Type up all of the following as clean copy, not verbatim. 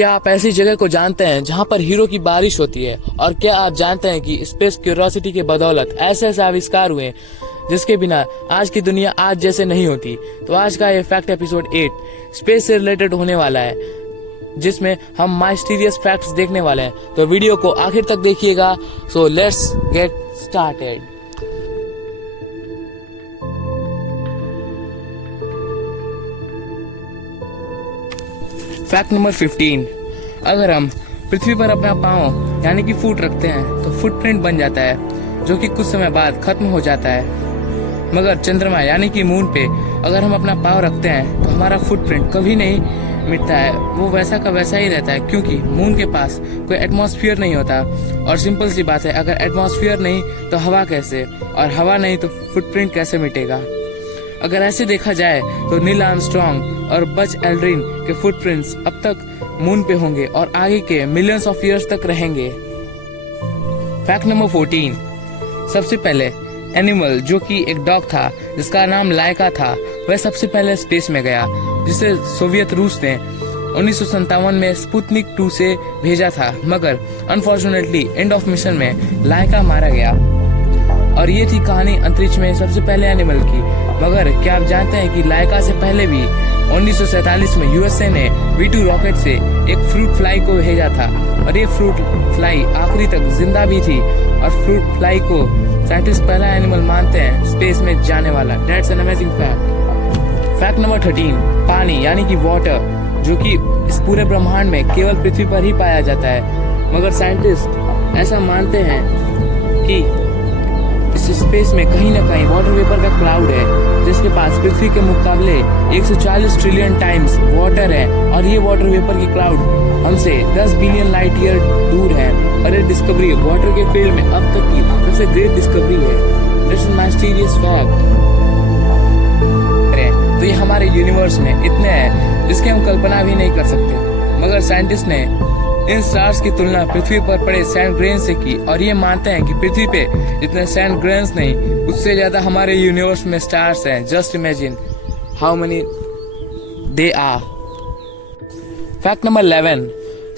क्या आप ऐसी जगह को जानते हैं जहां पर हीरो की बारिश होती है? और क्या आप जानते हैं कि स्पेस क्यूरियोसिटी के बदौलत ऐसे ऐसे आविष्कार हुए जिसके बिना आज की दुनिया आज जैसे नहीं होती? तो आज का ये फैक्ट एपिसोड 8 स्पेस से रिलेटेड होने वाला है, जिसमें हम माइस्टीरियस फैक्ट्स देखने वाले हैं। तो वीडियो को आखिर तक देखिएगा। So let's get started. Fact number 15, अगर हम पृथ्वी पर अपना पाँव यानी कि फुट रखते हैं तो फुटप्रिंट बन जाता है, जो कि कुछ समय बाद खत्म हो जाता है। मगर चंद्रमा यानी कि मून पे अगर हम अपना पाँव रखते हैं तो हमारा फुटप्रिंट कभी नहीं मिटता है, वो वैसा का वैसा ही रहता है, क्योंकि मून के पास कोई एटमॉस्फेयर नहीं होता। और सिंपल सी बात है, अगर एटमॉस्फेयर नहीं तो हवा कैसे, और हवा नहीं तो फुटप्रिंट कैसे मिटेगा? अगर ऐसे देखा जाए तो नील आर्मस्ट्रॉन्ग और बज एल्ड्रिन के फुटप्रिंट्स अब तक मून पे होंगे और आगे के मिलियंस ऑफ ईयर्स तक रहेंगे। फैक्ट नंबर 14, सबसे पहले एनिमल जो कि एक डॉग था जिसका नाम लाइका था, वह सबसे पहले स्पेस में गया, जिसे सोवियत रूस ने 1957 में स्पुतनिक 2 से भेजा था। मगर अनफॉर्चुनेटली एंड ऑफ मिशन में लाइका मारा गया। और ये थी कहानी अंतरिक्ष में सबसे पहले एनिमल की। मगर क्या आप जानते हैं कि लाइका से पहले भी 1947 में यूएसए ने V2 रॉकेट से एक फ्रूट फ्लाई को भेजा था, और ये फ्रूट फ्लाई आखिरी तक जिंदा भी थी। और फ्रूट फ्लाई को साइंटिस्ट पहला एनिमल मानते हैं स्पेस में जाने वाला। That's an amazing fact. Fact number 13, पानी यानी कि वाटर, जो कि इस पूरे ब्रह्मांड में केवल पृथ्वी पर ही पाया जाता है। मगर साइंटिस्ट ऐसा मानते हैं कि इस स्पेस में कहीं ना कहीं वाटर वेपर का क्लाउड है, जिसके पास पृथ्वी के मुकाबले 140 ट्रिलियन टाइम्स वाटर है। और ये वाटर वेपर की क्लाउड हमसे 10 बिलियन लाइट ईयर दूर है। और ये डिस्कवरी वाटर के फील्ड में अब तक की सबसे ग्रेट डिस्कवरी है। This is mysterious fact. तो ये हमारे यूनिवर्स में इतने हैं जिसकी हम कल्पना भी नहीं कर सकते। मगर साइंटिस्ट ने इन स्टार्स की तुलना पृथ्वी पर पड़े सैंड ग्रेन से की, और ये मानते हैं कि पृथ्वी पे जितने सैंड ग्रेन्स नहीं, उससे ज्यादा हमारे यूनिवर्स में स्टार्स हैं। Just imagine how many they are. Fact number 11,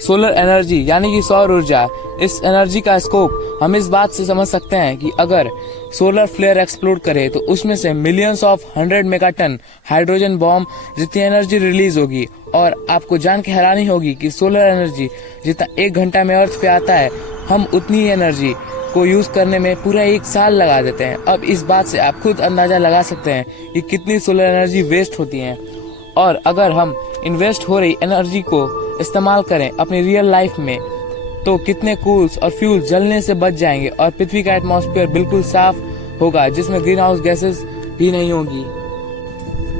solar energy यानी कि सौर ऊर्जा। इस एनर्जी का स्कोप हम इस बात से समझ सकते हैं कि अगर सोलर फ्लेयर एक्सप्लोड करे तो उसमें से millions of 100 megaton hydrogen bomb जितनी एनर्जी रिलीज होगी। और आपको जान के हैरानी होगी कि सोलर एनर्जी जितना 1 घंटा में अर्थ पे आता है, हम उतनी एनर्जी को यूज करने में पूरा 1 साल लगा देते हैं। अब इस बात से आप खुद अंदाजा लगा सकते हैं कि कितनी सोलर एनर्जी वेस्ट होती है। और अगर हम इन्वेस्ट हो रही एनर्जी को इस्तेमाल करें अपनी रियल लाइफ में, तो कितने कूल्स और फ्यूल जलने से बच जाएंगे, और पृथ्वी का एटमॉस्फेयर बिल्कुल साफ होगा, जिसमें ग्रीन हाउस गैसेस भी नहीं होगी।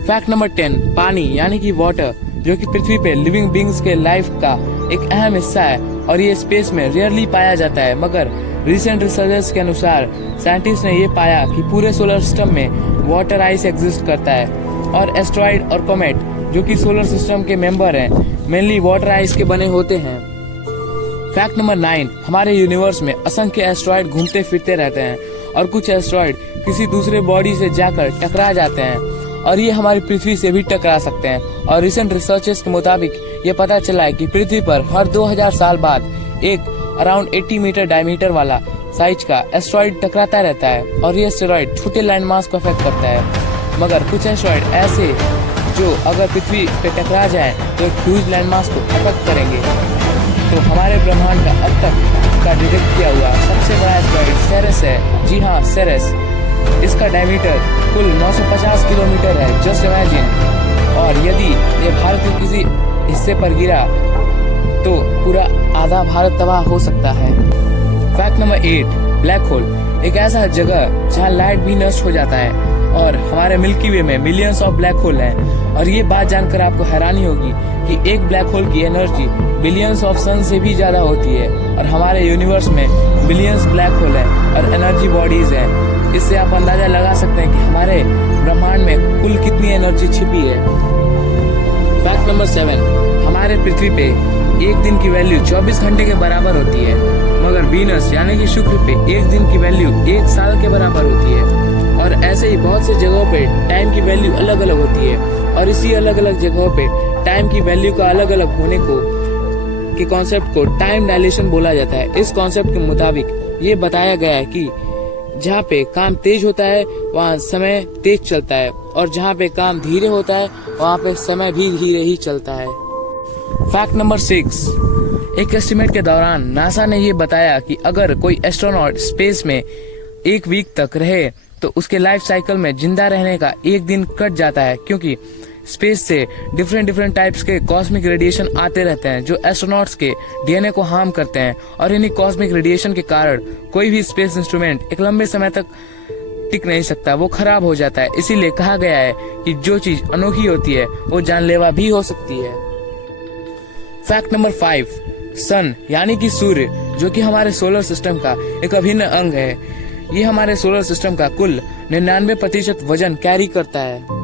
फैक्ट नंबर 10, पानी यानी कि वाटर, जो कि पृथ्वी पे लिविंग बींग्स के लाइफ का एक अहम हिस्सा है, और ये स्पेस में रेयरली पाया जाता है। मगर रिसेंट रिसर्चर्स के अनुसार साइंटिस्ट ने ये पाया कि पूरे सोलर सिस्टम में वाटर आइस एग्जिस्ट करता है। और एस्ट्रॉइड और कॉमेट, जो कि सोलर सिस्टम के मेंबर हैं, मेनली वाटर आइस के बने होते हैं। फैक्ट नंबर 9, हमारे यूनिवर्स में असंख्य एस्ट्रॉइड घूमते फिरते रहते हैं, और कुछ एस्ट्रॉइड किसी दूसरे बॉडी से जाकर टकरा जाते हैं, और ये हमारी पृथ्वी से भी टकरा सकते हैं। और रिसेंट रिसर्चेस के मुताबिक ये पता चला है कि पृथ्वी पर हर 2000 साल बाद एक अराउंड 80 मीटर डायमीटर वाला साइज का एस्ट्रॉइड टकराता रहता है, और ये एस्ट्रॉइड छोटे लैंडमास को अफेक्ट करता है। मगर कुछ एस्ट्रॉइड ऐसे जो अगर पृथ्वी पे टकरा जाए तो एक ह्यूज लैंडमास को अफेक्ट करेंगे। तो हमारे ब्रह्मांड का अब तक का डिटेक्ट किया हुआ सबसे बड़ा एस्ट्रॉइड सेरेस है। जी हाँ, सेरेस। इसका डायमीटर कुल 950 किलोमीटर है। Just imagine. और यदि ये भारत के किसी हिस्से पर गिरा तो पूरा आधा भारत तबाह हो सकता है। फैक्ट नंबर 8, ब्लैक होल एक ऐसा जगह जहाँ लाइट भी नष्ट हो जाता है, और हमारे मिल्की वे में मिलियंस ऑफ ब्लैक होल हैं। और ये बात जानकर आपको हैरानी होगी कि एक ब्लैक होल की एनर्जी बिलियंस ऑफ सन से भी ज्यादा होती है, और हमारे यूनिवर्स में बिलियंस ब्लैक होल हैं और एनर्जी बॉडीज हैं। इससे आप अंदाजा लगा सकते हैं कि हमारे ब्रह्मांड में कुल कितनी एनर्जी छिपी है। फैक्ट नंबर 7, हमारे पृथ्वी पे एक दिन की वैल्यू 24 घंटे के बराबर होती है, मगर वीनस यानी कि शुक्र पे एक दिन की वैल्यू 1 साल के बराबर होती है। और ऐसे ही बहुत से जगहों पे टाइम की वैल्यू अलग अलग होती है, और इसी अलग अलग जगहों पे टाइम की वैल्यू का अलग अलग होने को के कॉन्सेप्ट को टाइम डायलेशन बोला जाता है। इस कॉन्सेप्ट के मुताबिक ये बताया गया है कि जहाँ पे काम तेज होता है वहाँ समय तेज चलता है, और जहाँ पे काम धीरे होता है वहाँ पे समय भी धीरे ही चलता है। फैक्ट नंबर 6, एक एस्टिमेट के दौरान नासा ने ये बताया कि अगर कोई एस्ट्रोनॉट स्पेस में 1 वीक तक रहे तो उसके लाइफ साइकिल में जिंदा रहने का 1 दिन कट जाता है, क्योंकि स्पेस से डिफरेंट टाइप्स के कॉस्मिक रेडिएशन आते रहते हैं जो एस्ट्रोनॉट्स के डीएनए को हार्म करते हैं, और इन्हीं कॉस्मिक रेडिएशन के कारण कोई भी स्पेस इंस्ट्रूमेंट एक लंबे समय तक टिक नहीं सकता, वो खराब हो जाता है। इसीलिए कहा गया है कि जो चीज अनोखी होती है वो जानलेवा भी हो सकती है। फैक्ट नंबर 5, सन यानी कि सूर्य, जो कि हमारे सोलर सिस्टम का एक अभिन्न अंग है, ये हमारे सोलर सिस्टम का कुल 99% वजन कैरी करता है,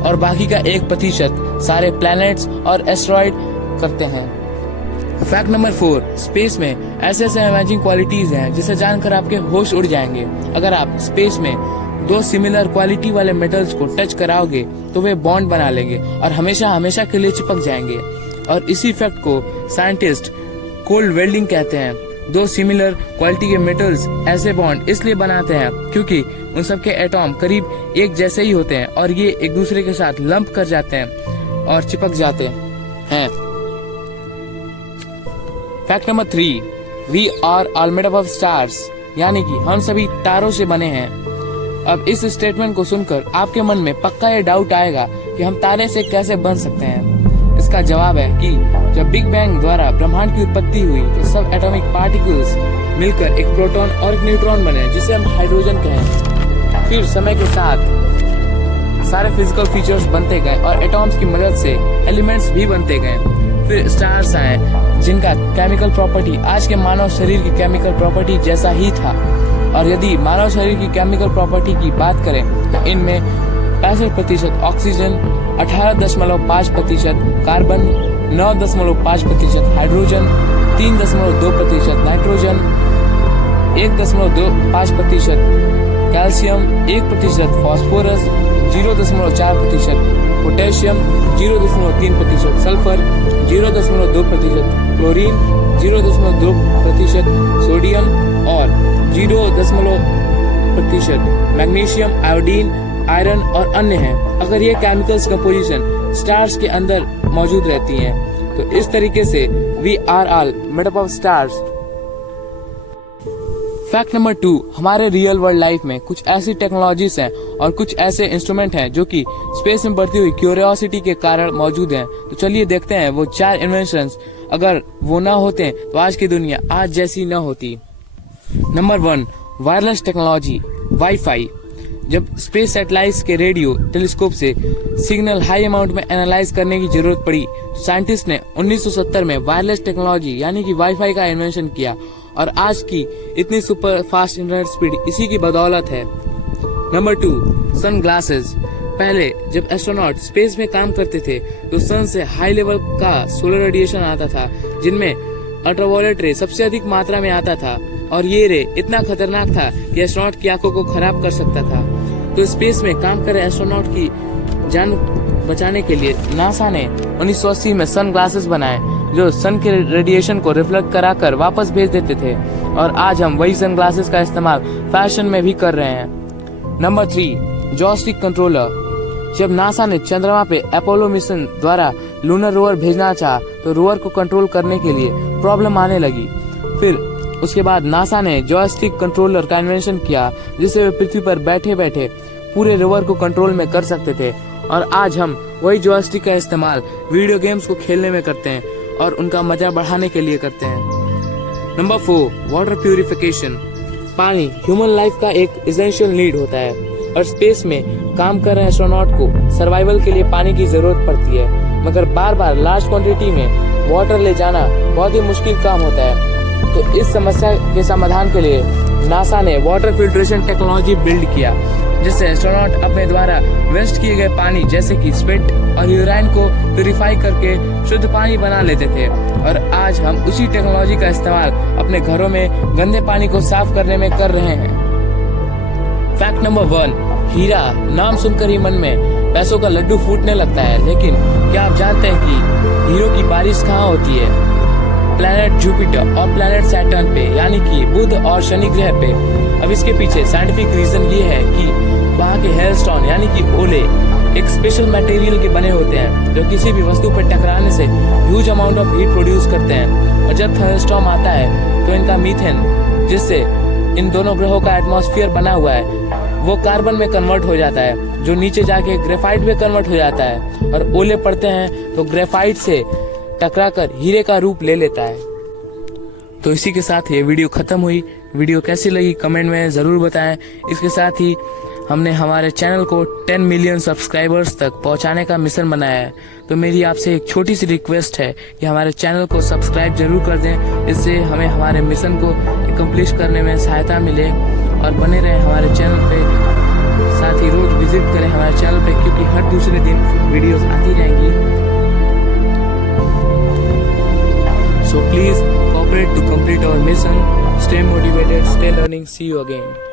और बाकी का 1% सारे प्लैनेट्स और एस्ट्रॉइड करते हैं। फैक्ट नंबर 4, स्पेस में ऐसे अमेजिंग क्वालिटीज हैं जिसे जानकर आपके होश उड़ जाएंगे। अगर आप स्पेस में 2 सिमिलर क्वालिटी वाले मेटल्स को टच कराओगे तो वे बॉन्ड बना लेंगे और हमेशा के लिए चिपक जाएंगे, और इसी फैक्ट को साइंटिस्ट कोल्ड वेल्डिंग कहते हैं। 2 सिमिलर क्वालिटी के मेटल्स ऐसे बॉन्ड इसलिए बनाते हैं क्योंकि उन सब के एटॉम करीब एक जैसे ही होते हैं, और ये एक दूसरे के साथ लंप कर जाते हैं और चिपक जाते हैं। Fact number 3, we are all made up of stars, यानी कि हम सभी तारों से बने हैं। अब इस स्टेटमेंट को सुनकर आपके मन में पक्का ये डाउट आएगा कि हम तारे से कैसे बन सकते हैं। इसका जवाब है कि जब बिग बैंग द्वारा ब्रह्मांड की उत्पत्ति हुई तो सब एटॉमिक पार्टिकल्स मिलकर एक प्रोटॉन और एक न्यूट्रॉन बने, जिसे हम हाइड्रोजन कहें। फिर समय के साथ सारे फिजिकल फीचर्स बनते गए और एटॉम्स की मदद से एलिमेंट्स भी बनते गए। फिर स्टार्स आए जिनका केमिकल प्रॉपर्टी आज के मानव शरीर की केमिकल प्रॉपर्टी जैसा ही था, और यदि मानव शरीर की केमिकल प्रॉपर्टी की बात करें तो इनमें 65% oxygen, 18.5% carbon, 9.5% hydrogen, 3.2% nitrogen, 1.5% calcium, 1% phosphorus, 0.4% potassium, 0.3% sulphur, 0.2% chlorine, 0.2% sodium और 0.% मैग्नीशियम, आयोडीन, आयरन और अन्य हैं। अगर ये केमिकल्स कंपोजिशन स्टार्स के अंदर मौजूद रहती हैं तो इस तरीके से we are all made up of stars. Fact number 2, हमारे रियल वर्ल्ड लाइफ में कुछ ऐसी टेक्नोलॉजीज हैं और कुछ ऐसे इंस्ट्रूमेंट हैं जो कि स्पेस में बढ़ती हुई क्यूरियोसिटी के कारण मौजूद हैं। तो चलिए देखते हैं वो 4 इन्वेंशंस, अगर वो ना होते तो आज की दुनिया आज जैसी न होती। Number 1, wireless technology, wifi. जब स्पेस सैटेलाइट्स के रेडियो टेलीस्कोप से सिग्नल हाई अमाउंट में एनालाइज करने की जरूरत पड़ी, साइंटिस्ट ने 1970 में वायरलेस टेक्नोलॉजी यानी कि वाईफाई का इन्वेंशन किया, और आज की इतनी सुपर फास्ट इंटरनेट स्पीड इसी की बदौलत है। Number 2, sunglasses. पहले जब एस्ट्रोनॉट स्पेस में काम करते थे तो सन से हाई लेवल का सोलर रेडिएशन आता था, जिनमें अल्ट्रावायलेट रे सबसे अधिक मात्रा में आता था, और ये रे इतना खतरनाक था कि एस्ट्रोनॉट की आंखों को खराब कर सकता था। तो स्पेस में काम कर रहे एस्ट्रोनॉट की जान बचाने के लिए नासा ने 1980 में सन ग्लासेस बनाए जो सन के रेडिएशन को रिफ्लेक्ट कराकर वापस भेज देते थे, और आज हम वही सन ग्लासेस का इस्तेमाल फैशन में भी कर रहे हैं। Number 3, joystick controller. जब नासा ने चंद्रमा पे अपोलो मिशन द्वारा लूनर रोवर भेजना चाहा तो रोवर को कंट्रोल करने के लिए प्रॉब्लम आने लगी। फिर उसके बाद नासा ने जॉयस्टिक कंट्रोलर का इन्वेंशन किया, जिससे वे पृथ्वी पर बैठे बैठे पूरे रोवर को कंट्रोल में कर सकते थे, और आज हम वही जॉयस्टिक का इस्तेमाल वीडियो गेम्स को खेलने में करते हैं और उनका मजा बढ़ाने के लिए करते हैं। Number 4, water purification. पानी ह्यूमन लाइफ का एक एसेंशियल नीड होता है, और स्पेस में काम कर रहे एस्ट्रोनॉट को सर्वाइवल के लिए पानी की जरूरत पड़ती है, मगर बार बार लार्ज क्वांटिटी में वाटर ले जाना बहुत ही मुश्किल काम होता है। तो इस समस्या के समाधान के लिए नासा ने वाटर फिल्ट्रेशन टेक्नोलॉजी बिल्ड किया, जिससे एस्ट्रोनॉट अपने द्वारा वेस्ट किए गए पानी जैसे कि स्वेट और यूराइन को प्यूरिफाई करके शुद्ध पानी बना लेते थे, और आज हम उसी टेक्नोलॉजी का इस्तेमाल अपने घरों में गंदे पानी को साफ करने में कर रहे हैं। फैक्ट नंबर 1, हीरा। नाम सुनकर ही मन में पैसों का लड्डू फूटने लगता है, लेकिन क्या आप जानते हैं कि हीरो की बारिश कहाँ होती है? प्लैनेट जुपिटर और प्लैनेट सैटर्न पे, यानी कि बुध और शनि ग्रह पे। अब इसके पीछे साइंटिफिक रीजन ये है कि वहाँ के हेलस्टोन यानी कि ओले एक स्पेशल मटेरियल के बने होते हैं जो किसी भी वस्तु पर टकराने से huge amount of heat produce करते हैं। और जब थंडरस्टॉर्म आता है तो इनका मीथेन, जिससे इन दोनों ग्रहों का एटमॉस्फेयर बना हुआ है, वो कार्बन में कन्वर्ट हो जाता है, जो नीचे जाके ग्रेफाइट में कन्वर्ट हो जाता है। और ओले पड़ते हैं तो ग्रेफाइट से टकराकर हीरे का रूप ले लेता है। तो इसी के साथ ये वीडियो खत्म हुई। वीडियो कैसी लगी कमेंट में ज़रूर बताएं। इसके साथ ही हमने हमारे चैनल को 10 मिलियन सब्सक्राइबर्स तक पहुंचाने का मिशन बनाया है। तो मेरी आपसे एक छोटी सी रिक्वेस्ट है कि हमारे चैनल को सब्सक्राइब जरूर कर दें, इससे हमें हमारे मिशन को अकम्प्लिश करने में सहायता मिले। और बने रहें हमारे चैनल पे, साथ ही रोज विजिट करें हमारे चैनल पे, क्योंकि हर दूसरे दिन वीडियोस आती रहेंगी। So please cooperate to complete our mission. Stay motivated, stay learning. See you again.